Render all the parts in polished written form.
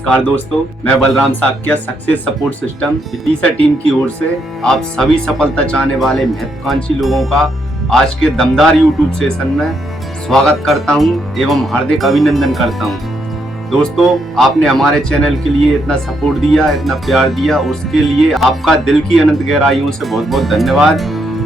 नमस्कार दोस्तों, मैं Balram Sakya success support system Vidisha team की ओर से आप सभी सफलता चाहने वाले महत्वाकांक्षी लोगों का आज के दमदार यूट्यूब सेशन में स्वागत करता हूं एवं हार्दिक अभिनंदन करता हूं। दोस्तों, आपने हमारे चैनल के लिए इतना सपोर्ट दिया, इतना प्यार दिया, उसके लिए आपका दिल की अनंत गहराइयों से बहुत बहुत धन्यवाद।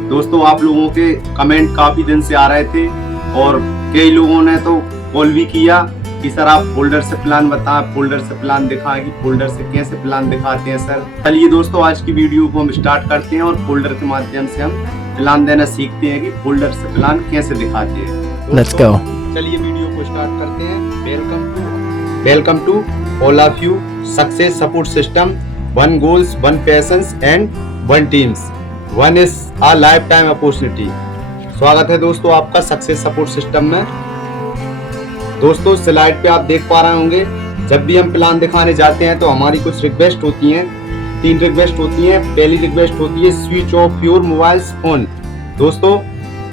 दोस्तों, आप लोगों के कमेंट काफी दिन से आ रहे थे और कई लोगों ने तो कॉल भी किया कि सर आप फोल्डर से प्लान बताएं, फोल्डर से प्लान दिखाएं कि फोल्डर से कैसे प्लान दिखाते हैं सर। चलिए दोस्तों, आज की वीडियो को हम स्टार्ट करते हैं और फोल्डर के माध्यम से हम प्लान देना सीखते हैं कि फोल्डर से प्लान कैसे दिखाते हैं। Let's go. चलिए वीडियो को स्टार्ट करते हैं। Welcome to all of you success support system. One goals, one passions and one teams, one is a lifetime opportunity. स्वागत है दोस्तों आपका सक्सेस सपोर्ट सिस्टम में। दोस्तों, स्लाइड पे आप देख पा रहे होंगे, जब भी हम प्लान दिखाने जाते हैं तो हमारी कुछ रिक्वेस्ट होती हैं। 3 रिक्वेस्ट होती हैं। पहली रिक्वेस्ट होती है switch off your mobile phone. दोस्तों,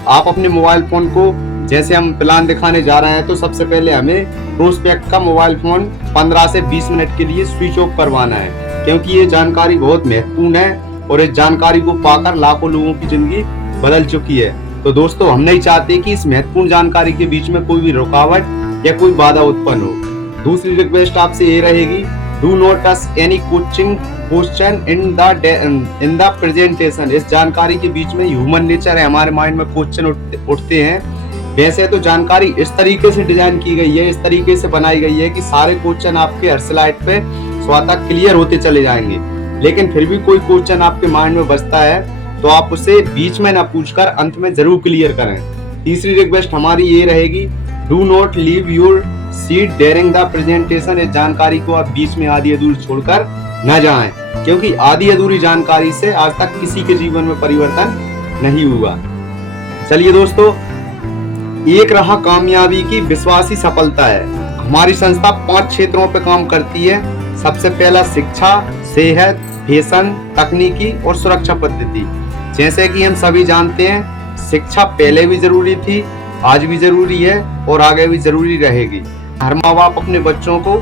आप अपने मोबाइल फोन को, जैसे हम प्लान दिखाने जा रहे हैं तो सबसे पहले हमें प्रोस्पेक्ट का मोबाइल फोन 15 से 20 मिनट के लिए स्विच ऑफ करवाना है, क्योंकि ये जानकारी बहुत महत्वपूर्ण है और इस जानकारी को पाकर लाखों लोगों की जिंदगी बदल चुकी है। तो दोस्तों, हम नहीं चाहते कि इस महत्वपूर्ण जानकारी के बीच में कोई भी रुकावट या कोई बाधा उत्पन्न हो। दूसरी रिक्वेस्ट आपसे ये रहेगी, do not ask any coaching question in the presentation. इस जानकारी के बीच में ह्यूमन नेचर है, हमारे माइंड में क्वेश्चन उठते हैं। वैसे तो जानकारी इस तरीके से डिजाइन की गई है, इस तरीके से बनाई गई है कि सारे क्वेश्चन आपके हर स्लाइड पे स्वतः क्लियर होते चले जाएंगे, लेकिन फिर भी कोई क्वेश्चन आपके माइंड में बचता है तो आप उसे बीच में ना पूछकर अंत में जरूर क्लियर करें। तीसरी रिक्वेस्ट हमारी ये रहेगी, do not leave your seat during the presentation. इस जानकारी को आप बीच में आधी अधूरी छोड़कर न जाएं, क्योंकि आधी अधूरी जानकारी से आज तक किसी के जीवन में परिवर्तन नहीं हुआ। चलिए दोस्तों, एक रहा कामयाबी की विश्वासी सफलता है। हमारी संस्था 5 क्षेत्रों पर काम करती है। सबसे पहला शिक्षा, सेहत, फैशन, तकनीकी और सुरक्षा पद्धति। जैसे कि हम सभी जानते हैं, शिक्षा पहले भी जरूरी थी, आज भी जरूरी है और आगे भी जरूरी रहेगी। हर माँ बाप अपने बच्चों को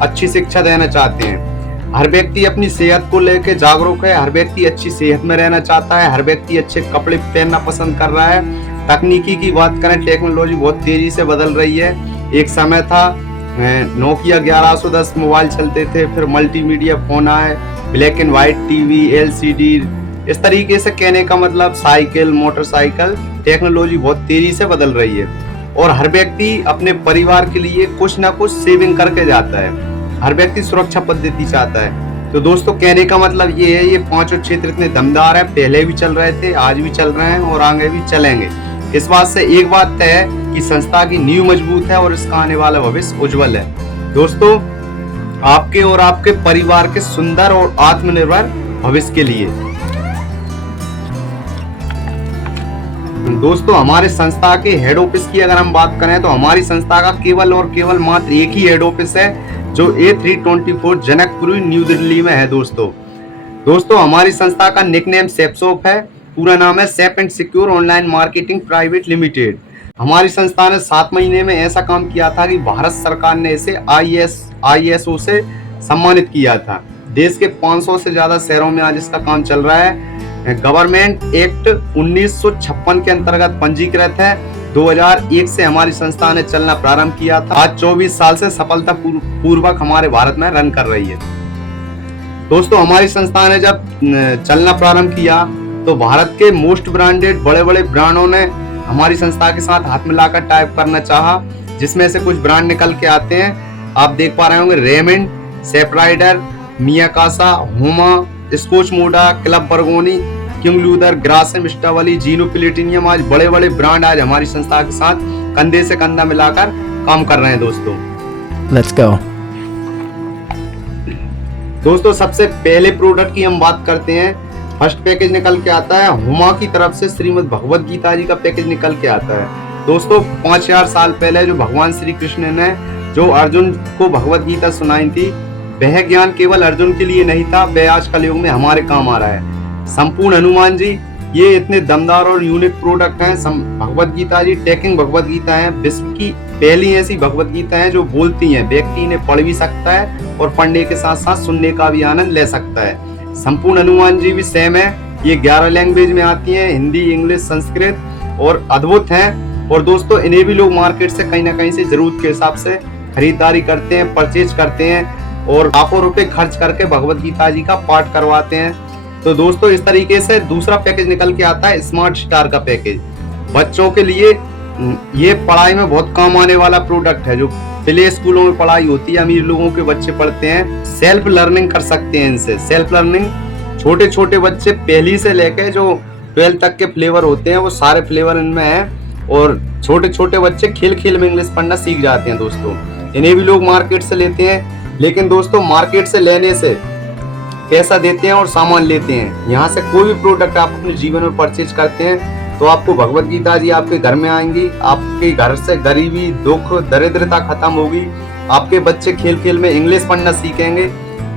अच्छी शिक्षा देना चाहते हैं। हर व्यक्ति अपनी सेहत को लेकर जागरूक है, हर व्यक्ति अच्छी सेहत में रहना चाहता है, हर व्यक्ति अच्छे कपड़े पहनना पसंद कर रहा है। तकनीकी की बात करें, टेक्नोलॉजी बहुत तेजी से बदल रही है। एक समय था नोकिया 1110 मोबाइल चलते थे, फिर मल्टीमीडिया फोन आए, black and white TV, LCD। इस तरीके से कहने का मतलब साइकिल, मोटरसाइकिल, टेक्नोलॉजी बहुत तेजी से बदल रही है और हर व्यक्ति अपने परिवार के लिए कुछ ना कुछ सेविंग करके जाता है। हर व्यक्ति सुरक्षा पद्धति चाहता है। तो दोस्तों, कहने का मतलब ये है, ये 5 क्षेत्र इतने दमदार हैं, पहले भी चल रहे थे, आज भी चल रहे हैं और आगे भी चलेंगे। इस बात से एक बात तय है कि संस्था की नींव मजबूत है और इसका आने वाला भविष्य उज्जवल है। दोस्तों, आपके और आपके परिवार के सुंदर और आत्मनिर्भर भविष्य के लिए। दोस्तों, हमारे संस्था के हेड ऑफिस की अगर हम बात करें तो हमारी संस्था का केवल और केवल मात्र एक ही हेड ऑफिस है, जो A324 जनकपुरी न्यू दिल्ली में है। दोस्तों, हमारी संस्था का निकनेम सेफसॉप है। पूरा नाम है safe and secure online marketing private limited. हमारी संस्था ने 7 महीने में ऐसा काम किया था कि भारत सरकार ने इसे ISO से सम्मानित किया था। देश के 500 से ज्यादा शहरों में आज इसका काम चल रहा है। गवर्नमेंट एक्ट 1956 के अंतर्गत पंजीकृत है। 2001 से हमारी संस्था ने चलना प्रारंभ किया था। आज 24 साल से सफलता पूर्वक हमारे भारत में रन कर रही है। दोस्तों, हमारी संस्था ने जब चलना प्रारंभ किया तो भारत के मोस्ट ब्रांडेड बड़े बड़े ब्रांडों ने हमारी संस्था के साथ हाथ मिलाकर टाइप करना चाहा, जिसमें से कुछ ब्रांड निकल के आते हैं। आप देख पा रहे होंगे, रेमंड, सेफ राइडर, मियाकासा, होमा, स्कॉच मोडा, क्लब बर्गोनी, किंग लूथर, ग्रासिम, स्टावली, जीनो प्लेटिनियम। आज बड़े बड़े ब्रांड आज हमारी संस्था के साथ कंधे से कंधा मिलाकर काम कर रहे हैं। लेट्स गो। दोस्तों, सबसे पहले प्रोडक्ट की हम बात करते हैं। फर्स्ट पैकेज निकल के आता है हुमा की तरफ से श्रीमद् भगवत गीता जी का पैकेज निकल के आता है। दोस्तों, 5000 साल पहले जो भगवान श्री कृष्ण ने जो अर्जुन को भगवत गीता सुनाई थी, वह ज्ञान केवल अर्जुन के लिए नहीं था, वह आज कलयुग में हमारे काम आ रहा है। संपूर्ण हनुमान जी, ये इतने दमदार और यूनिक प्रोडक्ट हैं। भगवत गीता जी टैकिंग भगवत गीता है, विश्व की पहली ऐसी भगवत गीता है जो बोलती हैं व्यक्ति इन्हें पढ़ भी सकता है और पढ़ने के साथ साथ सुनने का भी आनंद ले सकता है। संपूर्ण हनुमान जी भी सेम है, ये 11 लैंग्वेज में आती हैं, हिंदी, इंग्लिश, संस्कृत, और अद्भुत हैं। और दोस्तों इन्हें भी लोग मार्केट से कहीं ना कहीं से जरूरत के हिसाब से खरीदारी करते हैं, परचेज करते हैं और लाखों रुपए खर्च करके भगवत गीता जी का पाठ करवाते हैं। तो दोस्तों इस तरीके से दूसरा पैकेज निकल के आता है स्मार्ट स्टार का पैकेज। बच्चों के लिए ये पढ़ाई में बहुत काम आने वाला प्रोडक्ट है। जो प्ले स्कूलों में पढ़ाई होती है, अमीर लोगों के बच्चे पढ़ते हैं, सेल्फ लर्निंग कर सकते हैं इनसे। सेल्फ लर्निंग छोटे छोटे बच्चे पहली से लेके जो 12 तक के फ्लेवर होते हैं वो सारे फ्लेवर इनमें हैं और छोटे छोटे बच्चे खेल खेल में इंग्लिश पढ़ना सीख जाते हैं। दोस्तों इन्हें भी लोग मार्केट से लेते हैं, लेकिन दोस्तों मार्केट से लेने से पैसा देते हैं और सामान लेते हैं। यहाँ से कोई भी प्रोडक्ट आप अपने जीवन में परचेज करते हैं तो आपको भगवत गीता जी आपके घर में आएंगी, आपके घर से गरीबी, दुख, दरिद्रता खत्म होगी, आपके बच्चे खेल खेल में इंग्लिश पढ़ना सीखेंगे,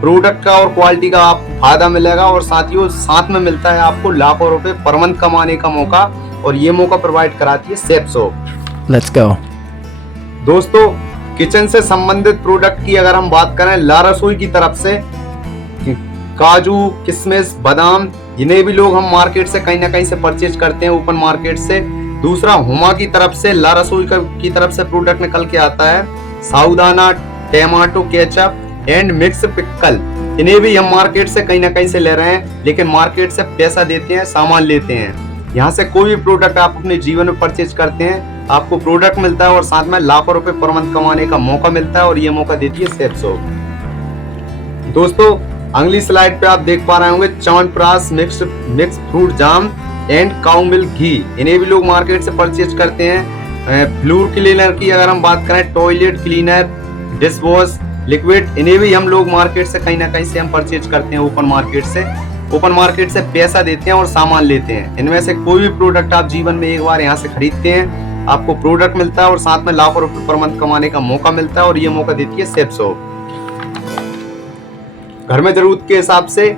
प्रोडक्ट का और क्वालिटी का आपको फायदा मिलेगा और साथियों साथ में मिलता है आपको लाखों रुपए पर मंथ कमाने का मौका, और ये मौका प्रोवाइड कराती है सेफ शॉप। Let's go. दोस्तों किचन से संबंधित प्रोडक्ट की अगर हम बात करें, ला रसोई की तरफ से काजू, किशमिश, बादाम, इन्हें भी लोग हम मार्केट से कहीं ना कहीं से परचेज करते हैं, ओपन मार्केट से। दूसरा हुमा की तरफ से, ला रसोई की तरफ से प्रोडक्ट निकल के आता है साबूदाना, tomato ketchup and mix pickle. इन्हें भी हम मार्केट से कहीं ना कहीं से ले रहे हैं, लेकिन मार्केट से पैसा देते हैं, सामान लेते हैं। यहाँ से कोई भी प्रोडक्ट आप अपने जीवन में परचेज करते हैं, आपको प्रोडक्ट मिलता है और साथ में लाखों रुपए पर मंथ कमाने का मौका मिलता है, और ये मौका देती है सेफ शॉप। दोस्तों अगली स्लाइड पे आप देख पा रहे होंगे chyawanprash mix fruit jam and cow milk घी। इन्हें भी लोग मार्केट से परचेज करते हैं। फ्लोर क्लीनर की अगर हम बात करें, toilet cleaner, dish wash liquid, इन्हें भी हम लोग मार्केट से कहीं ना कहीं से हम परचेज करते हैं ओपन मार्केट से। ओपन मार्केट से पैसा देते हैं और सामान लेते हैं। इनमें से कोई भी प्रोडक्ट आप जीवन में एक बार यहाँ से खरीदते हैं, आपको प्रोडक्ट मिलता है और साथ में लाखों रुपए पर मंथ कमाने का मौका मिलता है, और ये मौका देती है सेफ शॉप। घर में जरूरत के हिसाब से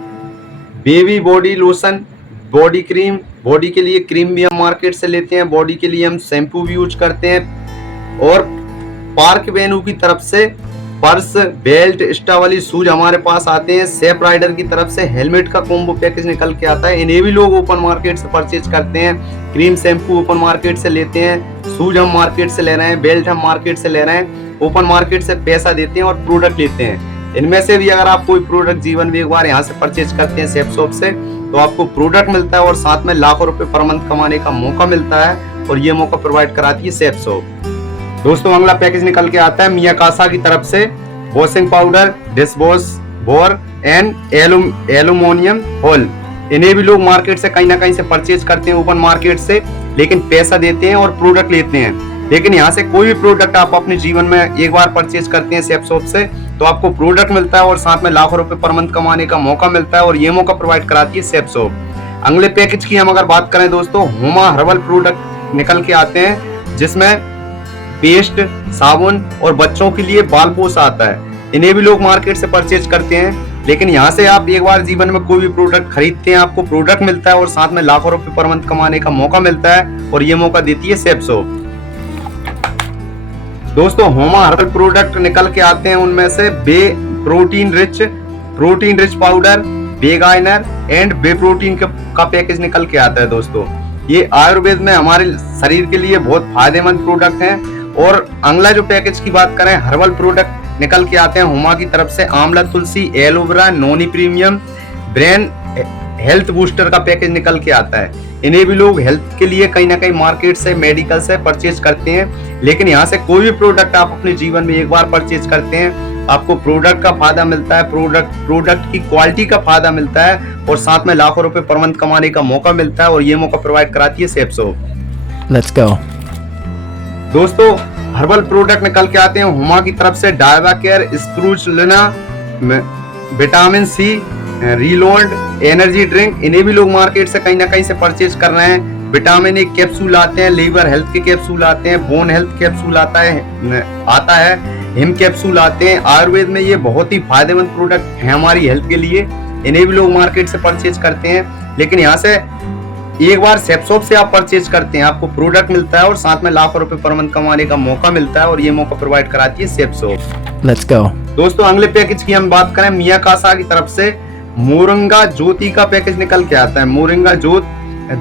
baby body lotion, body cream, body के लिए क्रीम भी हम मार्केट से लेते हैं, बॉडी के लिए हम शैम्पू भी यूज करते हैं। और पार्क वेन्यू की तरफ से पर्स, बेल्ट, एक्स्ट्रा वाली शूज हमारे पास आते हैं। सेफ राइडर की तरफ से हेलमेट का कॉम्बो पैकेज निकल के आता है। इन्हें भी लोग ओपन मार्केट से परचेज करते हैं। क्रीम, शैम्पू ओपन मार्केट से लेते हैं, शूज हम मार्केट से ले रहे हैं, बेल्ट हम मार्केट से ले रहे हैं। ओपन मार्केट से पैसा देते हैं और प्रोडक्ट लेते हैं। इनमें से भी अगर आप कोई प्रोडक्ट जीवन में एक बार यहाँ से परचेज करते हैं सेफ शॉप से, तो आपको प्रोडक्ट मिलता है और साथ में लाखों रुपए पर मंथ कमाने का मौका मिलता है, और ये मौका प्रोवाइड कराती है सेफ शॉप। दोस्तों अगला पैकेज निकल के आता है मियाकासा की तरफ से washing powder, dish wash bar and aluminium hole. इन्हें भी लोग मार्केट से कहीं ना कहीं से परचेज करते हैं ओपन मार्केट से, लेकिन पैसा देते हैं और प्रोडक्ट लेते हैं। लेकिन यहाँ से कोई भी प्रोडक्ट आप अपने जीवन में एक बार परचेज करते हैं सेफ शॉप से, तो आपको प्रोडक्ट मिलता है और साथ में लाखों रुपए पर मंथ कमाने का मौका मिलता है, और ये मौका प्रोवाइड कराती है सेफ शॉप। अगले पैकेज की हम अगर बात करें दोस्तों, हुमा हर्बल प्रोडक्ट निकल के आते हैं, जिसमें पेस्ट, साबुन और बच्चों के लिए बाल पोष आता है। इन्हें भी लोग मार्केट से परचेज करते हैं, लेकिन यहाँ से आप एक बार जीवन में कोई भी प्रोडक्ट खरीदते हैं, आपको प्रोडक्ट मिलता है और साथ में लाखों रुपए पर मंथ कमाने का मौका मिलता है, और ये मौका देती है सेफ शॉप। दोस्तों हुमा हर्बल प्रोडक्ट निकल के आते हैं, उनमें से बे प्रोटीन रिच पाउडर, बे गाइनर एंड बे प्रोटीन का पैकेज निकल के आता है। दोस्तों ये आयुर्वेद में हमारे शरीर के लिए बहुत फायदेमंद प्रोडक्ट हैं। और अगला जो पैकेज की बात करें, हर्बल प्रोडक्ट निकल के आते हैं हुमा की तरफ से आंवला, तुलसी, एलोवेरा, नोनी प्रीमियम, ब्रेन हेल्थ बूस्टर का पैकेज निकल के आता है। इन्हें भी लोग हेल्थ के लिए कहीं ना कहीं मार्केट से, मेडिकल से परचेज करते हैं, लेकिन यहाँ से कोई भी प्रोडक्ट आप अपने जीवन में एक बार परचेज करते हैं, आपको प्रोडक्ट का फायदा मिलता है, प्रोडक्ट की क्वालिटी का फायदा मिलता है, और साथ में लाखों रुपए पर मंथ कमाने का मौका मिलता है, और ये मौका प्रोवाइड कराती है सेफ शॉप। Let's go. दोस्तों हर्बल प्रोडक्ट निकल के आते हैं हुमा की तरफ से डायवा care, spirulina, vitamin C, reload energy drink. इन्हें भी लोग मार्केट से कहीं ना कहीं से परचेज कर रहे हैं। विटामिन ए कैप्सूल आते हैं, लीवर हेल्थ के कैप्सूल आते हैं, बोन हेल्थ कैप्सूल आता है, हिम कैप्सूल आते हैं। आयुर्वेद में ये बहुत ही फायदेमंद प्रोडक्ट है हमारी हेल्थ के लिए। इन्हें भी लोग मार्केट से परचेज करते हैं, लेकिन यहाँ से एक बार सेपसॉप से आप परचेज करते हैं, आपको प्रोडक्ट मिलता है और साथ में लाखों रुपए पर मंथ कमाने का मौका मिलता है, और ये मौका प्रोवाइड कराती है सेपसॉप। Let's go. दोस्तों अगले पैकेज की हम बात करें, मियाकासा की तरफ से मोरिंगा ज्योति का पैकेज निकल के आता है। मोरिंगा ज्योत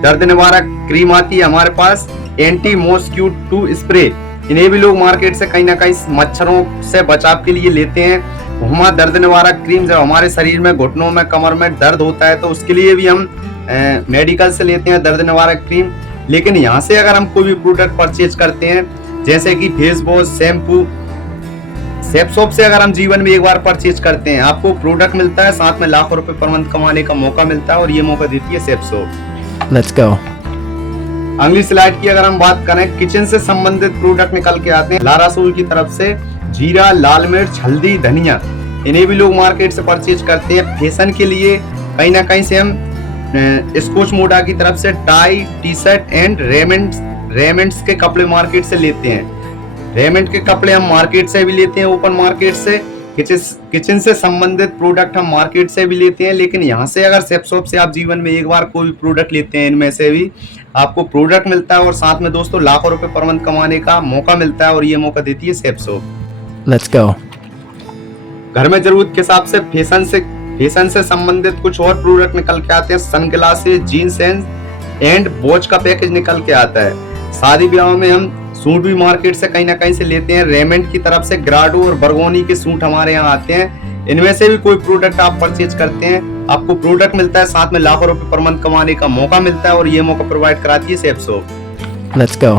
दर्द निवारक क्रीम आती है हमारे पास, एंटी मॉस्क्यूटो स्प्रे। इन्हें भी लोग मार्केट से कहीं ना कहीं मच्छरों से बचाव के लिए लेते हैं। हुमा दर्द निवारक क्रीम जब हमारे शरीर में, घुटनों में, कमर में दर्द होता है तो उसके लिए भी हम मेडिकल से लेते हैं दर्द निवारक क्रीम। लेकिन यहाँ से अगर हम कोई भी प्रोडक्ट परचेज करते हैं जैसे कि फेस वॉश, शैम्पू, सेपसॉप से अगर हम जीवन में एक बार परचेज करते हैं, आपको प्रोडक्ट मिलता है, साथ में लाखों रुपए पर मंथ कमाने का मौका मिलता है, और ये मौका देती है सेपसॉप। Let's go. अगली स्लाइड की अगर हम बात करें, किचन से संबंधित प्रोडक्ट निकल के आते हैं लारासूल की तरफ से। जीरा, लाल मिर्च, हल्दी, धनिया, इन्हें भी लोग मार्केट से परचेज करते हैं। फैशन के लिए कहीं ना कहीं से हम स्कॉच मोडा की तरफ से tie, T shirt and raiments के कपड़े मार्केट से लेते हैं। रेमेंट के कपड़े हम मार्केट से भी लेते हैं, ओपन मार्केट से। किचन से संबंधित प्रोडक्ट हम मार्केट से भी लेते हैं। लेकिन यहाँ से अगर सेपसॉप से आप जीवन में एक बार कोई भी प्रोडक्ट लेते हैं, इनमें से भी आपको प्रोडक्ट मिलता है और साथ में दोस्तों लाखों रुपए पर मंथ कमाने का मौका मिलता है, और ये मौका देती है सेपसॉप। Let's go. घर में जरूरत के हिसाब से फैशन से संबंधित कुछ और प्रोडक्ट निकल के आते हैं। सनग्लासेस, जीन्स एंड वॉच का पैकेज निकल के आता है। शादी ब्याह में हम सूट भी मार्केट से कहीं ना कहीं से लेते हैं। रेमेंट की तरफ से ग्राडो और बरगोनी के सूट हमारे यहाँ आते हैं। इनमें से भी कोई प्रोडक्ट आप परचेज करते हैं, आपको प्रोडक्ट मिलता है, साथ में लाखों रुपए पर मंथ कमाने का मौका मिलता है, और ये मौका प्रोवाइड कराती है सेपसॉप। Let's go.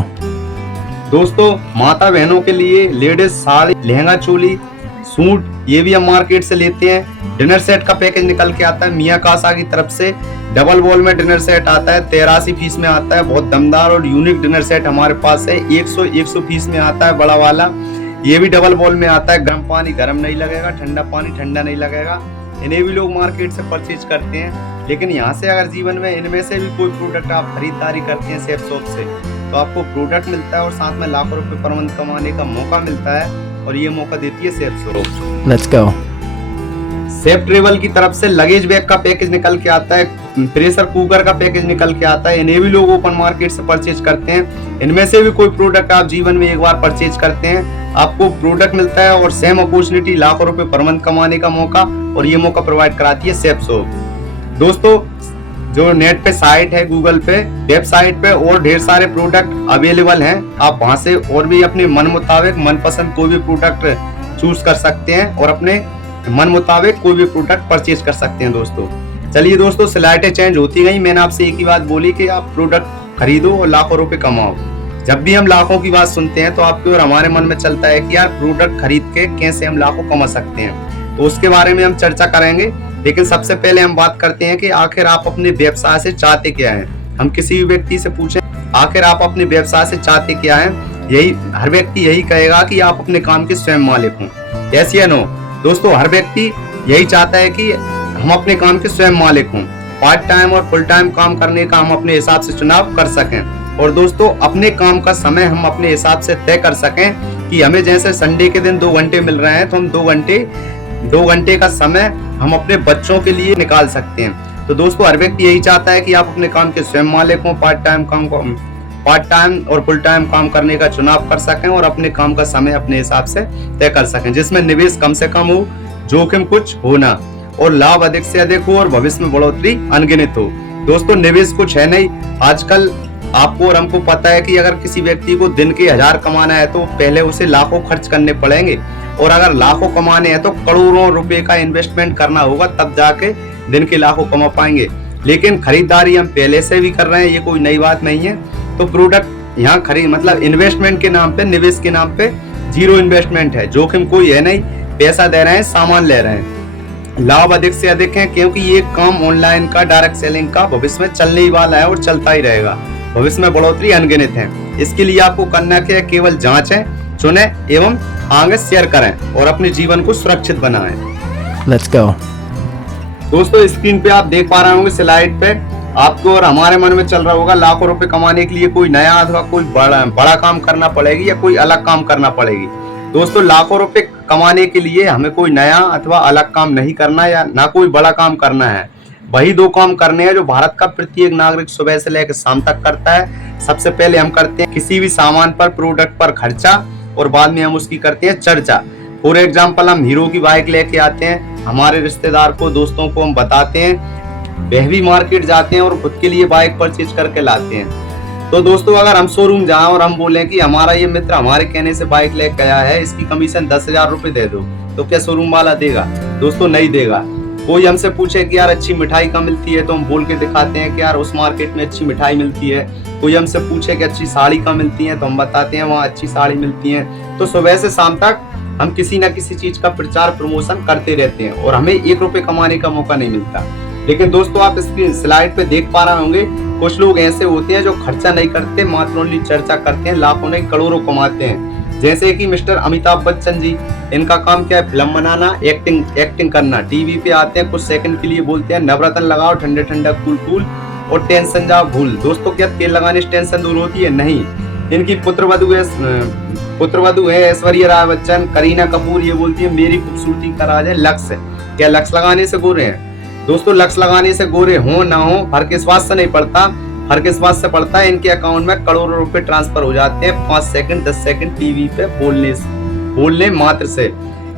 दोस्तों माता बहनों के लिए लेडीज साड़ी, लहंगा चोली, सूट, ये भी हम मार्केट से लेते हैं। डिनर सेट का पैकेज निकल के आता है मियाकासा की तरफ से। डबल वॉल में डिनर सेट आता है, 83 पीस में आता है। बहुत दमदार और यूनिक डिनर सेट हमारे पास है। 100 पीस में आता है बड़ा वाला। ये भी डबल वॉल में आता है। गर्म पानी गर्म नहीं लगेगा, ठंडा पानी ठंडा नहीं लगेगा। इन्हें भी लोग मार्केट से परचेज करते हैं। लेकिन यहाँ से अगर जीवन में इनमें से भी कोई प्रोडक्ट आप खरीदारी करते हैं सेपसॉप से, तो आपको प्रोडक्ट मिलता है और साथ में लाखों रुपए पर मंथ कमाने का मौका मिलता है, और ये मौका देती है सेपसॉप। Let's go. सेफ ट्रेवल की तरफ से लगेज बैग का पैकेज निकल के आता है। प्रेशर कुकर का पैकेज निकल के आता है। इन्हें भी लोग ओपन मार्केट से परचेज करते हैं। इनमें से भी कोई प्रोडक्ट आप जीवन में एक बार परचेज करते हैं, आपको प्रोडक्ट मिलता है और सेम अपॉर्चुनिटी, लाखों रुपए पर मंथ कमाने का मौका, और ये मौका प्रोवाइड कराती है सेपसॉप। दोस्तों जो नेट पे साइट है, गूगल पे वेबसाइट पे और ढेर सारे प्रोडक्ट अवेलेबल हैं। आप वहां से और भी अपने मन मुताबिक मनपसंद कोई भी प्रोडक्ट चूज कर सकते हैं और अपने मन मुताबिक कोई भी प्रोडक्ट परचेज कर सकते हैं। दोस्तों चलिए दोस्तों, स्लाइडें चेंज होती गई। मैंने आपसे एक ही बात बोली कि आप प्रोडक्ट खरीदो और लाखों रुपए कमाओ। जब भी हम लाखों की बात सुनते हैं तो आपके और हमारे मन में चलता है कि यार प्रोडक्ट खरीद के कैसे हम लाखों कमा सकते हैं, तो उसके बारे में हम चर्चा करेंगे। लेकिन सबसे पहले हम बात करते हैं कि आखिर आप अपने व्यवसाय से चाहते क्या हैं। हम किसी भी व्यक्ति से पूछें आखिर आप अपने व्यवसाय से चाहते क्या हैं, यही हर व्यक्ति यही कहेगा कि आप अपने काम के स्वयं मालिक हों। यस या नो? दोस्तों हर व्यक्ति यही चाहता है कि हम अपने काम के स्वयं मालिक हों। पार्ट टाइम और फुल टाइम काम करने का हम अपने हिसाब से चुनाव कर सकें, और दोस्तों अपने काम का समय हम अपने हिसाब से तय कर सकें कि हमें जैसे संडे के दिन 2 घंटे मिल रहे हैं तो हम 2 घंटे का समय हम अपने बच्चों के लिए निकाल सकते हैं। तो दोस्तों हर व्यक्ति यही चाहता है कि आप अपने काम के स्वयं मालिक हों, पार्ट टाइम और फुल टाइम काम करने का चुनाव कर सकें और अपने काम का समय अपने हिसाब से तय कर सकें, जिसमें निवेश कम से कम हो, जोखिम कुछ हो ना, और लाभ अधिक से अधिक हो और भविष्य में बढ़ोतरी अनगिनत हो। दोस्तों निवेश कुछ है नहीं। आजकल आपको और हमको पता है कि अगर किसी व्यक्ति को दिन के 1000 कमाना है तो पहले उसे लाखों खर्च करने पड़ेंगे, और अगर लाखों कमाने हैं तो करोड़ों रुपए का इन्वेस्टमेंट करना होगा, तब जाके दिन के लाखों कमा पाएंगे। लेकिन खरीदारी हम पहले से भी कर रहे हैं, ये कोई नई बात नहीं है। तो प्रोडक्ट यहाँ खरीद मतलब इन्वेस्टमेंट के नाम पे, निवेश के नाम पे जीरो इन्वेस्टमेंट है, जोखिम कोई है नहीं। पैसा दे रहे हैं, सामान ले रहे हैं, लाभ अधिक से अधिक है, क्योंकि ये काम ऑनलाइन का, डायरेक्ट सेलिंग का भविष्य में चलने ही वाला है और चलता ही रहेगा। भविष्य में बढ़ोतरी अनगिनत है। इसके लिए आपको करना क्या है, केवल जांचें, चुनें एवं आगे शेयर करें और अपने जीवन को सुरक्षित बनाएं। Let's go. दोस्तों स्क्रीन पे आप देख पा रहे होंगे स्लाइड पे, आपको और हमारे मन में चल रहा होगा लाखों रुपए कमाने के लिए कोई नया अथवा कोई बड़ा काम करना पड़ेगी या कोई अलग काम करना पड़ेगी। दोस्तों लाखों रुपए कमाने के लिए हमें कोई नया अथवा अलग काम नहीं करना या ना कोई बड़ा काम करना है। वही 2 काम करने हैं जो भारत का प्रत्येक नागरिक सुबह से लेकर शाम तक करता है। सबसे पहले हम करते हैं किसी भी सामान पर, प्रोडक्ट पर खर्चा, और बाद में हम उसकी करते हैं चर्चा। फॉर एग्जाम्पल, हम हीरो की बाइक लेके आते हैं, हमारे रिश्तेदार को, दोस्तों को हम बताते हैं, वह भी मार्केट जाते हैं और खुद के लिए बाइक परचेज करके लाते हैं। तो दोस्तों, अगर हम शोरूम जाएं और हम बोलें कि हमारा ये मित्र हमारे कहने से बाइक लेके आया है, इसकी कमीशन 10,000 रुपए दे दो, तो क्या शोरूम वाला देगा? दोस्तों, नहीं देगा। कोई हमसे पूछे कि यार अच्छी मिठाई कहाँ मिलती है, तो हम बोल के दिखाते हैं कि यार उस मार्केट में अच्छी मिठाई मिलती है। कोई हमसे पूछे कि अच्छी साड़ी कहाँ मिलती है, तो हम बताते हैं वहाँ अच्छी साड़ी मिलती है। तो सुबह से शाम तक हम किसी ना किसी चीज का प्रचार प्रमोशन करते रहते हैं और हमें 1 रुपए कमाने का मौका नहीं मिलता। लेकिन दोस्तों, आप इसकी स्लाइड पे देख पा रहे होंगे, कुछ लोग ऐसे होते हैं जो खर्चा नहीं करते, मात्र ओनली चर्चा करते हैं, लाखों नहीं करोड़ों कमाते हैं। जैसे कि मिस्टर अमिताभ बच्चन जी, इनका काम क्या है? फिल्म बनाना, एक्टिंग करना। टीवी पे आते हैं, कुछ सेकंड के लिए बोलते हैं नवरत्न लगाओ, ठंडे ठंडा कूल कूल, और टेंशन जाओ भूल। दोस्तों, क्या तेल लगाने से टेंशन दूर होती है? नहीं। इनकी पुत्रवधु है ऐश्वर्या राय बच्चन, करीना कपूर, ये बोलती है मेरी खूबसूरती का राज है लक्स। क्या लक्स लगाने से गोरे हैं? दोस्तों, लक्स लगाने से गोरे हो ना हो, फर्क इस बात से नहीं पड़ता, फर्क इस बात से पड़ता है इनके अकाउंट में करोड़ों रुपए ट्रांसफर हो जाते हैं 5 सेकंड 10 सेकंड टीवी पे बोलने मात्र से।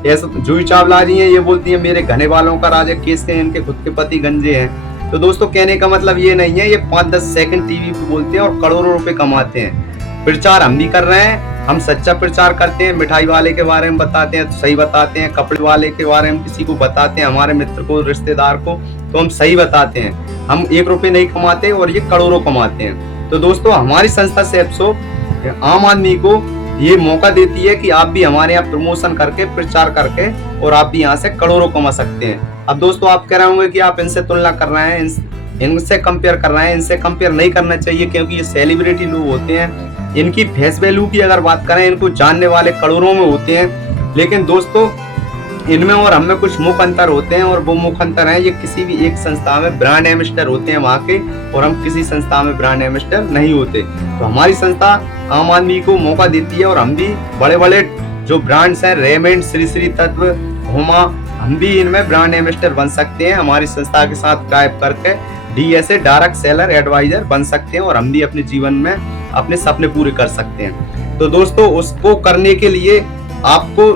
जूही चावला जी हैं, ये बोलती है मेरे घने वालों का राज है केस है, इनके खुद के पति गंजे हैं। तो दोस्तों, कहने का मतलब ये नहीं है, ये 5-10 सेकंड टीवी पे बोलते हैं और करोड़ों रुपए कमाते हैं। प्रचार हम भी कर रहे हैं, हम सच्चा प्रचार करते हैं। मिठाई वाले के बारे में बताते हैं तो सही बताते हैं, कपड़े वाले के बारे में किसी को बताते हैं, हमारे मित्र को, रिश्तेदार को, तो हम सही बताते हैं। हम 1 रुपए नहीं कमाते और ये करोड़ों कमाते हैं। तो दोस्तों, हमारी संस्था सेप्सो आम आदमी को ये मौका देती है कि आप भी हमारे यहाँ प्रमोशन करके, प्रचार करके, और आप भी यहाँ से करोड़ों कमा सकते हैं। अब दोस्तों, आप कह रहे होंगे कि आप इनसे तुलना कर रहे हैं, इनसे कंपेयर कर रहे हैं। इनसे कंपेयर नहीं करना चाहिए, क्योंकि ये सेलिब्रिटी लोग होते हैं। इनकी फेस वैल्यू की अगर बात करें, इनको जानने वाले करोड़ों में होते हैं। लेकिन दोस्तों, इनमें और हमें कुछ मुख्य अंतर होते हैं, और वो मुख्य अंतर है, ये किसी भी एक संस्था में ब्रांड एम्बेसडर होते हैं वहाँ के, और हम किसी संस्था में ब्रांड एम्बेसडर नहीं होते। तो हमारी संस्था आम आदमी को मौका देती है, और हम भी बड़े बड़े जो ब्रांड्स हैं, रेमंड, श्री श्री तत्व, हुमा, हम भी इनमें ब्रांड एम्बेसडर बन सकते हैं। हमारी संस्था के साथ टाइप करके DSA डायरेक्ट सेलर एडवाइजर बन सकते हैं, और हम भी अपने जीवन में अपने सपने पूरे कर सकते हैं। तो दोस्तों, उसको करने के लिए आपको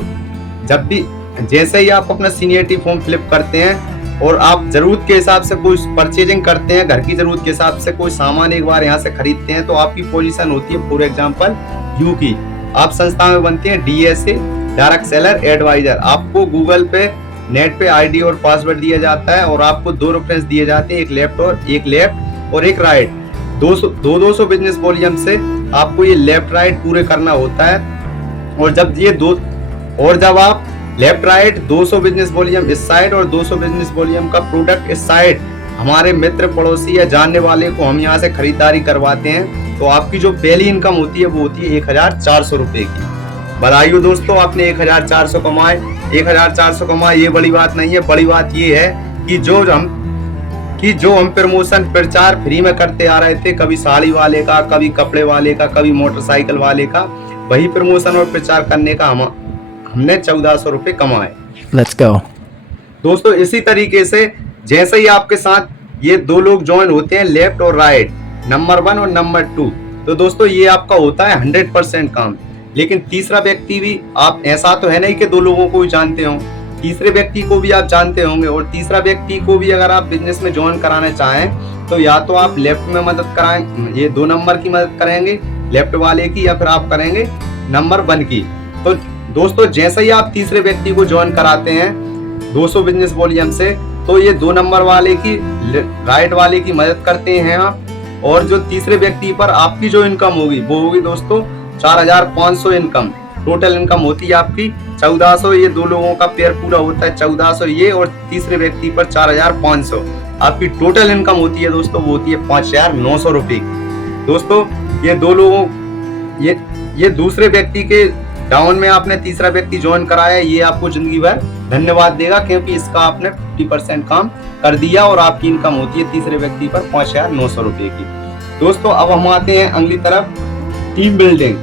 जब भी, जैसे ही आप अपना सीनियरिटी फॉर्म फिलअप करते हैं और आप जरूरत के हिसाब से कोई परचेजिंग करते हैं, घर की जरूरत के हिसाब से कोई सामान एक बार यहाँ से खरीदते हैं, तो आपकी पोजीशन होती है फॉर एग्जांपल यू की। आप संस्था में बनते हैं DSA डायरेक्ट सेलर एडवाइजर। आपको गूगल पे, नेट पे ID और पासवर्ड दिया जाता है, और आपको 2 रेफरेंस दिए जाते हैं, एक लेफ्ट और एक राइट। 200 बिजनेस वॉल्यूम से आपको ये लेफ्ट राइट पूरे करना होता है। और जब आप लेफ्ट राइट 200 बिजनेस वॉल्यूम इस साइड और 200 बिजनेस वॉल्यूम का प्रोडक्ट इस साइड, हमारे मित्र, पड़ोसी या जानने वाले को हम यहाँ से खरीदारी करवाते हैं, तो आपकी जो पहली इनकम होती है वो होती है 1,400 रुपए की। बधाई हो दोस्तों, आपने 1,400 कमाए। 1,400 कमाए ये बड़ी बात नहीं है, बड़ी बात ये है कि जो हम प्रमोशन प्रचार फ्री में करते आ रहे थे, कभी साड़ी वाले का, कभी कपड़े वाले का, कभी मोटरसाइकिल वाले का, वही प्रमोशन और प्रचार करने का हमने 1,400 रुपए कमाए। Let's go. दोस्तों, इसी तरीके से जैसे ही आपके साथ ये 2 लोग ज्वाइन होते हैं, लेफ्ट और राइट, नंबर 1 और नंबर 2, तो दोस्तों ये आपका होता है 100% काम। लेकिन तीसरा व्यक्ति भी, आप ऐसा तो है नहीं कि 2 लोगों को ही जानते हो, तीसरे व्यक्ति को भी आप जानते होंगे। और तीसरा व्यक्ति को भी अगर आप बिजनेस में ज्वाइन कराना चाहें, तो या तो आप लेफ्ट में मदद कराएं, ये 2 नंबर की मदद करेंगे लेफ्ट वाले की, या फिर आप करेंगे नंबर 1 की। तो दोस्तों, जैसे ही आप तीसरे व्यक्ति को ज्वाइन कराते हैं 200 बिजनेस वॉल्यूम से, तो ये 2 नंबर वाले की, राइट वाले की मदद करते हैं आप। और जो तीसरे व्यक्ति पर आपकी जो इनकम होगी वो होगी दोस्तों 4,500 इनकम। टोटल इनकम होती है आपकी 1,400। ये 2 लोगों का पेयर पूरा होता है 1,400 ये, और तीसरे व्यक्ति पर 4,500। आपकी टोटल इनकम होती है दोस्तों, वो होती है 5,900 रुपए की। दोस्तों, ये 2 लोगों, ये दूसरे व्यक्ति के डाउन में आपने तीसरा व्यक्ति ज्वाइन कराया, ये आपको जिंदगी भर धन्यवाद देगा, क्योंकि इसका आपने 50% काम कर दिया, और आपकी इनकम होती है तीसरे व्यक्ति पर 5,900 रुपए की। दोस्तों, अब हम आते हैं अगली तरफ, टीम बिल्डिंग।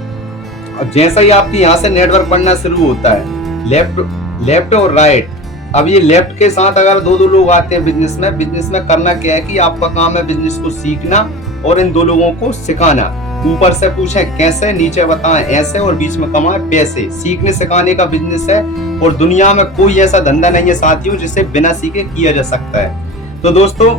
और जैसा ही आपकी यहाँ से नेटवर्क बनना शुरू होता है, लेफ्ट और राइट, अब ये लेफ्ट के साथ अगर दो लोग आते हैं बिजनेस में करना क्या है कि आपका काम है बिजनेस को सीखना और इन दो लोगों को सिखाना। ऊपर से पूछे कैसे, नीचे बताएं ऐसे, और बीच में कमाए पैसे। सीखने सिखाने का बिजनेस है और दुनिया में कोई ऐसा धंधा नहीं है साथियों जिसे बिना सीखे किया जा सकता है। तो दोस्तों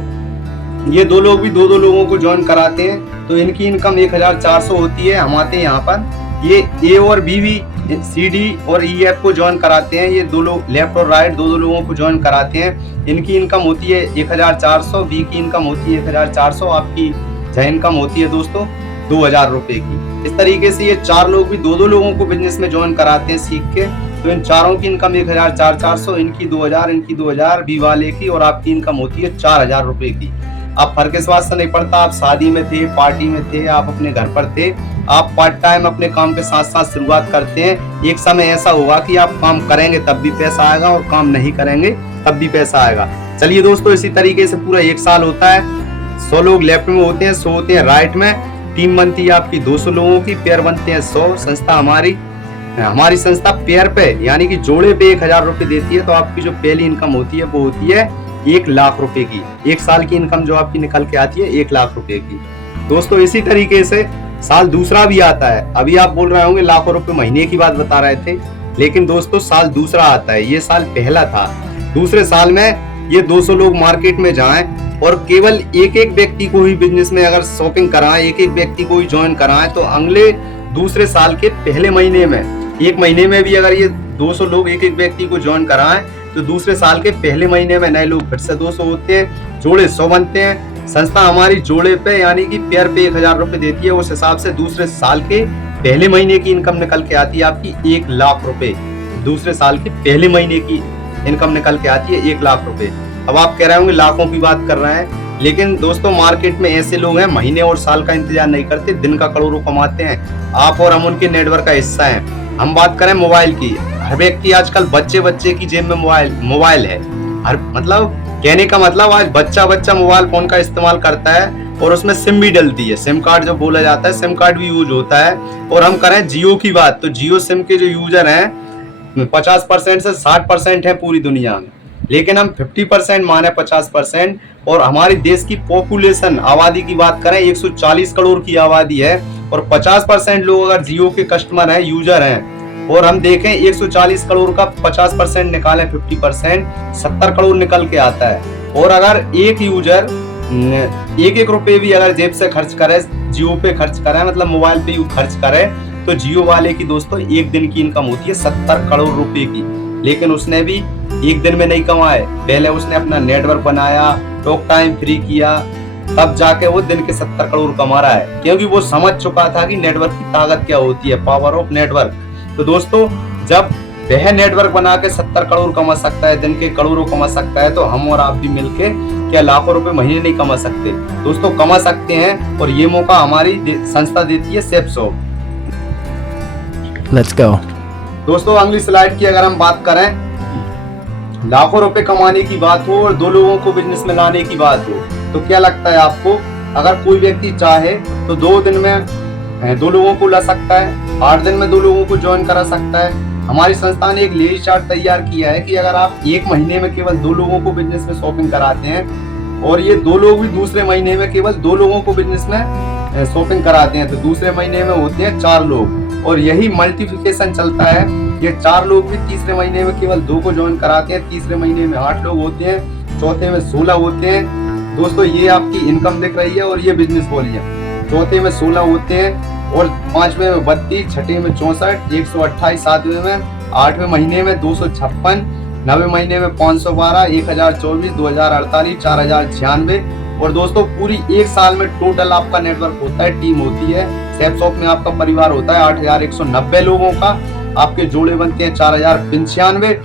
ये दो लोग भी दो लोगों को ज्वाइन कराते हैं, तो इनकी इनकम 1400 होती है। हम आते हैं यहाँ पर, ये ए और बी भी CD और EF को ज्वाइन कराते हैं। ये दो लोग लेफ्ट और राइट दो लोगों को ज्वाइन कराते हैं। इनकी इनकम होती है 1400, बी की इनकम होती है 1400, आपकी जो इनकम होती है दोस्तों 2000 रुपए की। इस तरीके से ये चार लोग भी दो लोगों को बिजनेस में ज्वाइन कराते हैं सीख के। तो इन चारों की इनकम 1400, इनकी 2000, इनकी 2000, बी वाले की, और आपकी इनकम होती है 4000 रुपए की। आप फर्क इस बात से नहीं पड़ता आप शादी में थे, पार्टी में थे, आप अपने घर पर थे, आप पार्ट टाइम अपने काम के साथ साथ शुरुआत करते हैं। एक समय ऐसा होगा कि आप काम करेंगे तब भी पैसा आएगा और काम नहीं करेंगे तब भी पैसा आएगा। चलिए दोस्तों, इसी तरीके से पूरा 1 साल होता है। 100 लोग लेफ्ट में होते हैं, 100 होते हैं राइट में। टीम बनती है आपकी 200 लोगों की, पेयर बनते हैं 100। संस्था हमारी संस्था पेयर पे यानी कि जोड़े पे 1000 रुपए देती है। तो आपकी जो पहली इनकम होती है वो होती है 1 लाख रुपए की। 1 साल की इनकम जो आपकी निकल के आती है 1 लाख रुपए की। दोस्तों इसी तरीके से साल दूसरा भी आता है। अभी आप बोल रहे होंगे लाखों रुपए महीने की बात बता रहे थे, लेकिन दोस्तों साल दूसरा आता है। ये साल पहला था। दूसरे साल में ये 200 लोग मार्केट में जाएं और केवल एक व्यक्ति को ही बिजनेस में अगर शॉपिंग कराएं, एक व्यक्ति को ही ज्वाइन कराएं, तो अगले दूसरे साल के पहले महीने में, 1 महीने में भी अगर ये 200 लोग एक व्यक्ति को ज्वाइन कराएं, तो दूसरे साल के पहले महीने में नए लोग फिर से 200 होते हैं, जोड़े 100 बनते हैं। संस्था हमारी जोड़े पे यानी कि पेयर पे 1000 रुपए देती है। उस हिसाब से दूसरे साल के पहले महीने की इनकम निकल के आती है आपकी 1 लाख रुपए। दूसरे साल के पहले महीने की इनकम निकल के आती है 1 लाख रुपए। अब आप कह रहे होंगे लाखों की बात कर रहे हैं, लेकिन दोस्तों मार्केट में ऐसे लोग हैं महीने और साल का इंतजार नहीं करते, दिन का करोड़ों कमाते हैं। आप और हम उनके नेटवर्क का हिस्सा हैं। हम बात करें मोबाइल की, हर व्यक्ति आजकल बच्चे की जेब में मोबाइल है। हर मतलब कहने का मतलब आज बच्चा मोबाइल फोन का इस्तेमाल करता है और उसमें सिम भी डलती है। सिम कार्ड जो बोला जाता है, सिम कार्ड भी यूज होता है। और हम करें जियो की बात, तो जियो सिम के जो यूजर हैं 50% से 60% है पूरी दुनिया में, लेकिन हम 50% माने 50%। और हमारे देश की पॉपुलेशन आबादी की बात करें 140 करोड़ की आबादी है, और 50% लोग अगर जियो के कस्टमर हैं, यूजर हैं, और हम देखें 140 करोड़ का 50% निकालें 50%, 70 करोड़ निकल के आता है। और अगर एक यूजर 1 रुपए भी अगर जेब से खर्च करे, जियो पे खर्च करे, मतलब मोबाइल पे खर्च करे, तो जियो वाले की दोस्तों एक दिन की इनकम होती है 70 करोड़ रुपए की। लेकिन उसने भी एक दिन में नहीं कमाए, पहले उसने अपना नेटवर्क बनाया, टॉक टाइम फ्री किया, तब जाके वो दिन के 70 करोड़ कमा रहा है, क्योंकि वो समझ चुका था कि नेटवर्क की ताकत क्या होती है, पावर ऑफ नेटवर्क। तो दोस्तों जब वह नेटवर्क बना के 70 करोड़ कमा सकता है, दिन के करोड़ों कमा सकता है, तो हम और आप भी मिलके क्या लाखों रुपए महीने नहीं कमा सकते? दोस्तों कमा सकते हैं, और ये मौका हमारी संस्था देती है सेपसॉफ्ट। Let's go. दोस्तों अगली स्लाइड की अगर हम बात करें, लाखों रुपए कमाने की बात हो और 2 लोगों को बिजनेस में लाने की बात हो, तो क्या लगता है आपको? अगर कोई व्यक्ति चाहे तो 2 दिन में 2 लोगों को ला सकता है, 8 दिन में 2 लोगों को ज्वाइन करा सकता है। हमारी संस्था ने एक लेडी चार्ट तैयार किया है कि अगर आप 1 महीने में केवल 2 लोगों को बिजनेस में शॉपिंग कराते हैं, और ये 2 लोग भी दूसरे महीने में केवल 2 लोगों को बिजनेस में शॉपिंग कराते हैं, तो दूसरे महीने में होते हैं 4 लोग। और यही मल्टीप्लिकेशन चलता है, ये 4 लोग भी तीसरे महीने में केवल 2 को ज्वाइन कराते हैं, तीसरे महीने में 8 लोग होते हैं, चौथे में 16 होते हैं। दोस्तों ये आपकी इनकम दिख रही है और ये बिजनेस वॉल्यूम। चौथे में 16 होते हैं, और 5वें में 32, छठे में 64, 128, 7वें में 8वें महीने में 256, 9वें महीने में 512, 1024, 2048, 4096। और दोस्तों पूरी 1 साल में टोटल आपका नेटवर्क होता है, टीम होती है, सेपसॉफ्ट में आपका परिवार होता है 8190 लोगों का, आपके जोड़े बनते हैं 4095।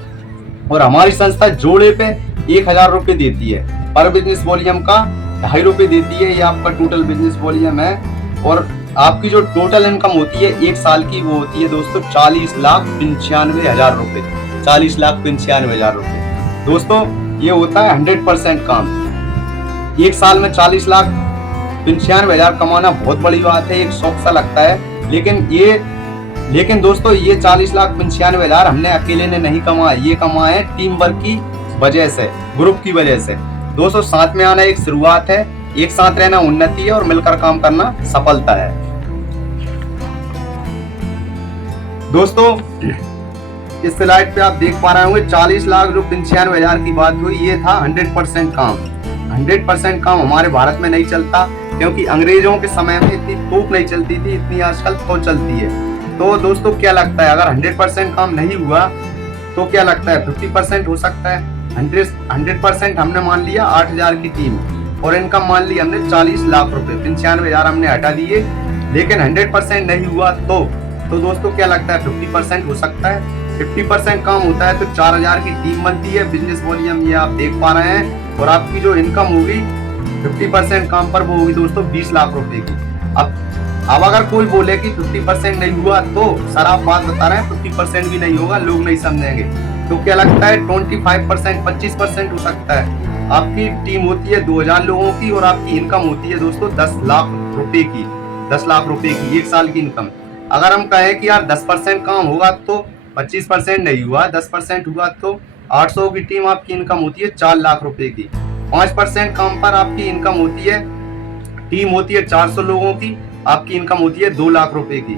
और हमारी संस्था जोड़े पे 1000 रुपए देती है, पर बिजनेस वॉल्यूम का 2.5 रुपए देती है। ये आपका टोटल बिजनेस वॉल्यूम है। और आपकी जो टोटल इनकम होती है 1 साल की, वो होती है दोस्तों 40,95,000 रुपए, 40,95,000 रुपए। दोस्तों ये होता है 100% काम। 1 साल में 40,95,000 कमाना बहुत बड़ी बात है, एक शौक सा लगता है, लेकिन ये लेकिन दोस्तों ये 40,95,000 हमने अकेले ने नहीं कमाए, ये कमाए टीम वर्क की वजह से, ग्रुप की वजह से। दोस्तों साथ में आना एक शुरुआत है, एक साथ रहना उन्नति है और मिलकर काम करना सफलता है। दोस्तों इस स्लाइड पे आप देख पा रहे होंगे 40,95,000 की बात हुई, ये था 100% काम। 100% काम हमारे भारत में नहीं चलता, क्योंकि अंग्रेजों के समय में इतनी तोप नहीं चलती थी, इतनी आजकल तो चलती है। तो दोस्तों क्या लगता है, अगर 100% काम नहीं हुआ तो क्या लगता है 50% हो सकता है? 100% हमने मान लिया 8,000 की टीम और इनकम मान ली हमने 40 लाख रुपए, 95,000 हमने हटा दिए, लेकिन 100% नहीं हुआ तो दोस्तों क्या लगता है 50% हो सकता है? 50% काम होता है तो 4,000 की टीम बनती है, बिजनेस वॉल्यूम ये आप देख पा रहे हैं, और आपकी जो इनकम होगी 50% काम पर वो होगी दोस्तों 20 लाख रुपए की। अब अगर कोई बोले कि 50% नहीं हुआ तो सर आप बात बता रहे हैं 50% भी नहीं होगा, लोग नहीं समझेंगे, तो क्या लगता है 25%, 25% हो सकता है। आपकी टीम होती है 2,000 लोगों की और आपकी इनकम होती है दोस्तों 10 लाख रुपए की, 10 लाख रुपए की एक साल की इनकम। अगर हम कहें कि यार 10% काम होगा तो 25% नहीं हुआ, 10% हुआ तो 800 की टीम आपकी इनकम होती है 4 लाख रुपए की। 5% काम पर आपकी इनकम होती है, टीम होती है 400 लोगों की, आपकी इनकम होती है 2 लाख रुपए की।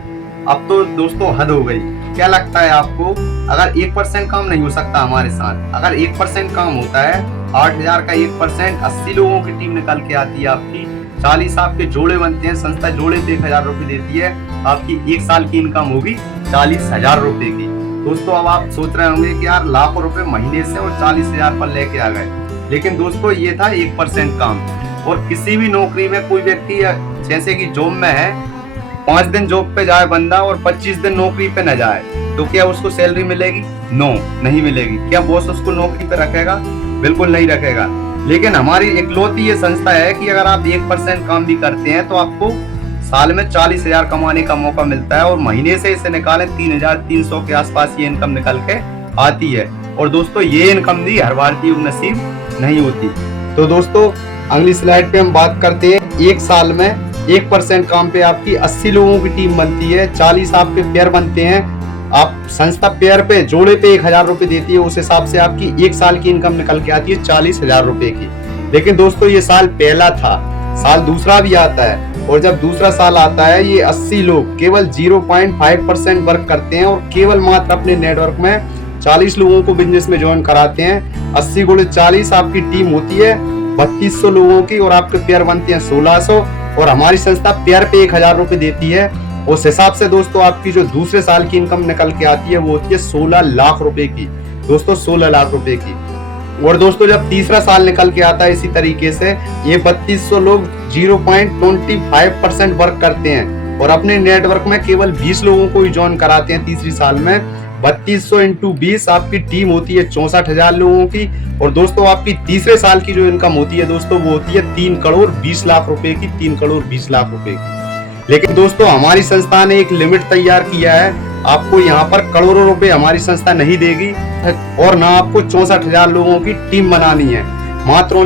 अब तो दोस्तों हद हो गई। क्या लगता है आपको, अगर 1% काम नहीं हो सकता हमारे साथ, अगर 1% काम होता है 8,000 का 1%, 80 लोगों की टीम निकल के आती है आपकी, 40 आपके जोड़े बनते हैं, संस्था जोड़े पे 1,000 रुपए देती है, आपकी एक साल की इनकम होगी 40,000 रुपए की। दोस्तों अब आप सोच रहे होंगे कि यार लाखों रुपए महीने से और 40,000 पर लेके आ गए, लेकिन दोस्तों ये था 1% काम। और किसी भी नौकरी में कोई व्यक्ति जैसे कि जॉब में है, 5 दिन जॉब पे जाए बंदा और 25 दिन नौकरी पे न जाए, तो क्या उसको सैलरी मिलेगी? नो, नहीं मिलेगी। क्या बॉस उसको नौकरी पे रखेगा? बिल्कुल नहीं रखेगा। लेकिन हमारी इकलौती ये संस्था है कि अगर आप 1% काम भी करते हैं तो आपको साल में 40,000 कमाने का मौका मिलता है, और महीने से इसे निकालें 3,300 के आसपास ये इनकम निकल के आती है। और दोस्तों ये इनकम भी हर भारतीय को नसीब नहीं होती। तो दोस्तों अगली स्लाइड पे हम बात करते हैं, एक साल में 1% काम पे आपकी 80 लोगों की टीम बनती है, 40 आपके पेयर बनते हैं, आप संस्था पेयर पे जोड़े पे 1,000 रुपए देती है, उस हिसाब से आपकी एक साल की इनकम निकल के आती है 40,000 रुपए की। लेकिन दोस्तों ये साल पहला था, साल दूसरा भी आता है, और जब दूसरा साल आता है ये 80 लोग केवल 0.5% वर्क करते हैं और केवल मात्र अपने नेटवर्क में 40 लोगों को बिजनेस में ज्वाइन कराते हैं। 80 × 40 आपकी टीम होती है 3200 लोगों की, और आपके पेयर बनते हैं 1600, और हमारी संस्था पेयर पे 1,000 रुपए देती है। उस हिसाब से दोस्तों आपकी जो दूसरे साल की इनकम निकल के आती है वो होती है 16 लाख रुपए की, दोस्तों 16 लाख रुपए की। और दोस्तों जब तीसरा साल निकल के आता है इसी तरीके से ये 3200 लोग 0.25% वर्क करते हैं और अपने नेटवर्क में केवल 20 लोगों को ही ज्वाइन कराते हैं तीसरी साल में। 3200 × 20 आपकी टीम होती है 64,000 लोगों की, और दोस्तों आपकी तीसरे साल की जो इनकम होती है दोस्तों वो होती है 3 करोड़ 20 लाख रुपए की, 3 करोड़ 20 लाख रुपए की। लेकिन दोस्तों हमारी संस्था ने एक लिमिट तैयार किया है, आपको यहाँ पर करोड़ों रुपए हमारी संस्था नहीं देगी, और ना आपको 64,000 लोगों की टीम बनानी है। मात्र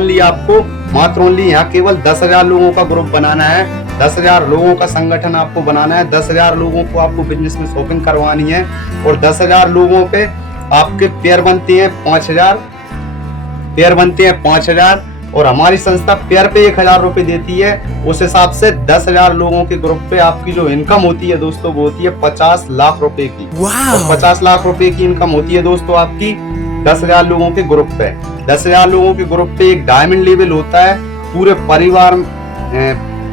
ओनली यहाँ केवल 10,000 लोगों का ग्रुप बनाना है, 10,000 लोगों का संगठन आपको बनाना है, 10,000 लोगों को आपको बिजनेस में शॉपिंग करवानी है, और 10,000 लोगों पे आपके पेयर बनते हैं 5,000, और हमारी संस्था पेयर पे 1,000 रुपए देती है। उस हिसाब से 10,000 लोगों के ग्रुप पे आपकी जो इनकम होती है दोस्तों वो होती है 50 लाख रुपए की। और 50 लाख रुपए की इनकम होती है दोस्तों आपकी 10,000 लोगों के ग्रुप पे। 10,000 लोगों के ग्रुप पे एक डायमंड लेवल होता है,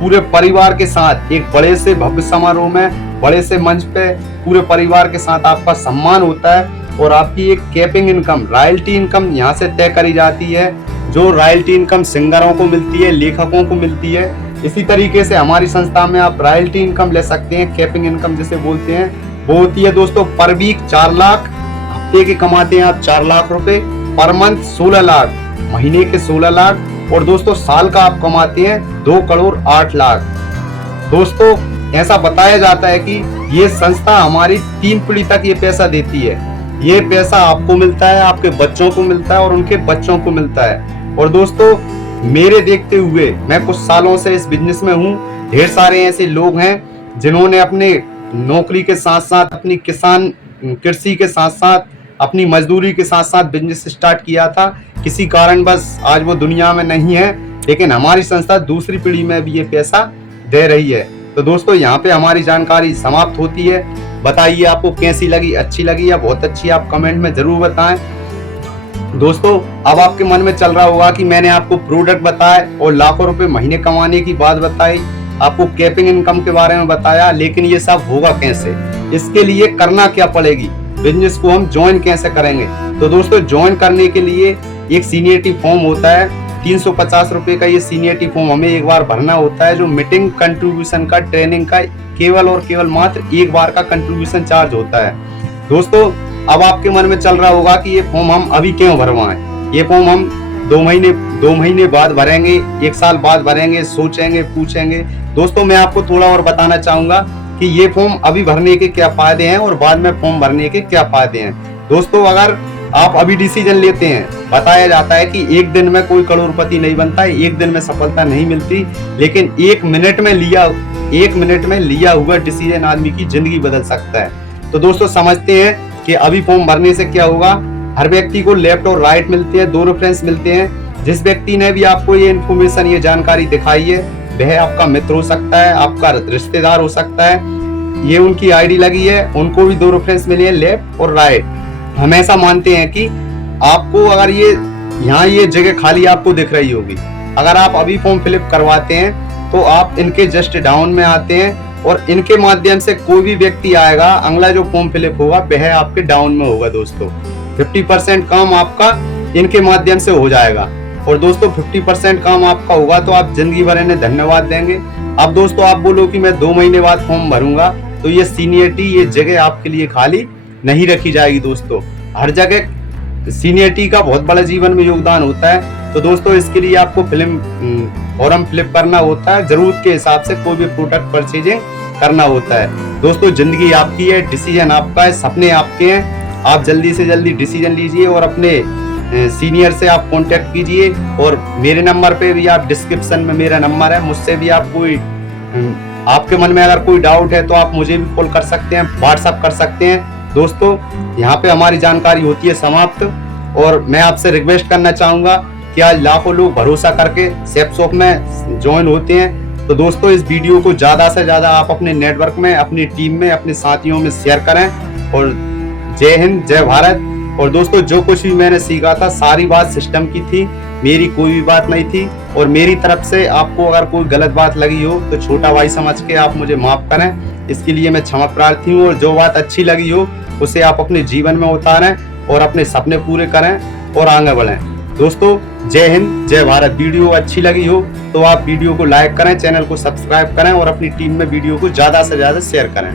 पूरे परिवार के साथ एक बड़े से भव्य समारोह में, बड़े से मंच पे पूरे परिवार के साथ आपका सम्मान होता है, और आपकी एक कैपिंग इनकम, रॉयल्टी इनकम यहाँ से तय करी जाती है। जो रॉयल्टी इनकम सिंगरों को मिलती है, लेखकों को मिलती है, इसी तरीके से हमारी संस्था में आप रॉयल्टी इनकम ले सकते हैं। कैपिंग इनकम जिसे बोलते हैं वो होती है दोस्तों पर वीक 4 लाख, हफ्ते के कमाते हैं आप 4 लाख रुपए, पर मंथ 16 लाख, महीने के 16 लाख, और दोस्तों साल का आप कमाते हैं 2 करोड़ 8 लाख। दोस्तों ऐसा बताया जाता है कि ये संस्था हमारी 3 पीढ़ी तक ये पैसा देती है। ये पैसा आपको मिलता है, आपके बच्चों को मिलता है, और उनके बच्चों को मिलता है। और दोस्तों मेरे देखते हुए, मैं कुछ सालों से इस बिजनेस में हूँ, ढेर सारे ऐसे लोग हैं जिन्होंने अपने नौकरी के साथ साथ अपनी कृषि के साथ साथ अपनी मजदूरी के साथ साथ बिजनेस स्टार्ट किया था। किसी कारणवश आज वो दुनिया में नहीं है, लेकिन हमारी संस्था दूसरी पीढ़ी में भी ये पैसा दे रही है। तो दोस्तों यहाँ पे हमारी जानकारी समाप्त होती है। बताइए आपको कैसी लगी, अच्छी लगी या बहुत अच्छी, आप कमेंट में जरूर बताएं। दोस्तों अब आपके मन में चल रहा होगा कि मैंने आपको प्रोडक्ट बताए और लाखों रुपए महीने कमाने की बात बताई, आपको कैपिंग इनकम के बारे में बताया, लेकिन ये सब होगा कैसे, इसके लिए करना क्या पड़ेगी, बिजनेस को हम ज्वाइन कैसे करेंगे। तो दोस्तों ज्वाइन करने के लिए एक सीनियरिटी फॉर्म होता है, 350 रुपए का ये सीनियरिटी फॉर्म हमें एक बार भरना होता है, जो मीटिंग कंट्रीब्यूशन का, ट्रेनिंग का केवल और केवल मात्र एक बार का कंट्रीब्यूशन चार्ज होता है। दोस्तों अब आपके मन में चल रहा होगा कि ये फॉर्म हम अभी क्यों भरवाएं, ये फॉर्म हम 2 महीने बाद भरेंगे, 1 साल बाद भरेंगे, सोचेंगे, पूछेंगे। दोस्तों मैं आपको थोड़ा और बताना चाहूंगा कि ये फॉर्म अभी भरने के क्या फायदे हैं और बाद में फॉर्म भरने के क्या फायदे हैं। दोस्तों अगर आप अभी डिसीजन लेते हैं, बताया जाता है कि एक दिन में कोई करोड़पति नहीं बनता है, एक दिन में सफलता नहीं मिलती, लेकिन 1 मिनट में लिया हुआ डिसीजन आदमी की जिंदगी बदल सकता है। तो दोस्तों समझते हैं कि अभी फॉर्म भरने से क्या होगा। हर व्यक्ति को लेफ्ट और राइट मिलते हैं, 2 रेफरेंस मिलते हैं। जिस व्यक्ति ने भी आपको ये इन्फॉर्मेशन, ये जानकारी दिखाई है, वह आपका मित्र हो सकता है, आपका रिश्तेदार हो सकता है। ये उनकी आईडी लगी है, उनको भी 2 रेफरेंस मिले हैं, लेफ्ट और राइट। हम ऐसा मानते हैं कि आपको अगर ये जगह खाली आपको दिख रही होगी, अगर आप अभी फॉर्म फिलअप करवाते हैं तो आप इनके जस्ट डाउन में आते हैं और इनके माध्यम से कोई भी व्यक्ति आएगा, अगला जो फॉर्म फिलअप होगा वह आपके डाउन में होगा। दोस्तों 50% काम आपका इनके माध्यम से हो जाएगा और दोस्तों 50% काम आपका होगा तो आप जिंदगी भर इन्हें धन्यवाद देंगे। अब दोस्तों आप बोलो कि मैं 2 महीने बाद फॉर्म भरूंगा, तो ये सीनियरिटी, ये जगह आपके लिए खाली नहीं रखी जाएगी। दोस्तों हर जगह सीनियरिटी का बहुत बड़ा जीवन में योगदान होता है। तो दोस्तों इसके लिए आपको फॉर्म फिलअप करना होता है, जरूरत के हिसाब से कोई भी प्रोडक्ट परचेजिंग करना होता है। दोस्तों जिंदगी आपकी है, डिसीजन आपका है, सपने आपके हैं। आप जल्दी से जल्दी डिसीजन लीजिए और अपने सीनियर से आप कांटेक्ट कीजिए और मेरे नंबर पे भी, आप डिस्क्रिप्शन में मेरा नंबर है, मुझसे भी आप आपके मन में अगर कोई डाउट है तो आप मुझे भी कॉल कर सकते हैं, व्हाट्सएप कर सकते हैं। दोस्तों यहाँ पे हमारी जानकारी होती है समाप्त और मैं आपसे रिक्वेस्ट करना चाहूंगा कि आज लाखों लोग भरोसा करके सेपशॉप में ज्वाइन होते हैं। तो दोस्तों इस वीडियो को ज्यादा से ज्यादा आप अपने नेटवर्क में, अपनी टीम में, अपने साथियों में शेयर करें और जय हिंद, जय भारत। और दोस्तों जो कुछ भी मैंने सीखा था सारी बात सिस्टम की थी, मेरी कोई भी बात नहीं थी और मेरी तरफ से आपको अगर कोई गलत बात लगी हो तो छोटा भाई समझ के आप मुझे माफ करें, इसके लिए मैं क्षमा प्रार्थी हूँ। और जो बात अच्छी लगी हो उसे आप अपने जीवन में उतारें और अपने सपने पूरे करें और आगे बढ़ें। दोस्तों जय हिंद, जय भारत। वीडियो अच्छी लगी हो तो आप वीडियो को लाइक करें, चैनल को सब्सक्राइब करें और अपनी टीम में वीडियो को ज्यादा से ज्यादा शेयर करें।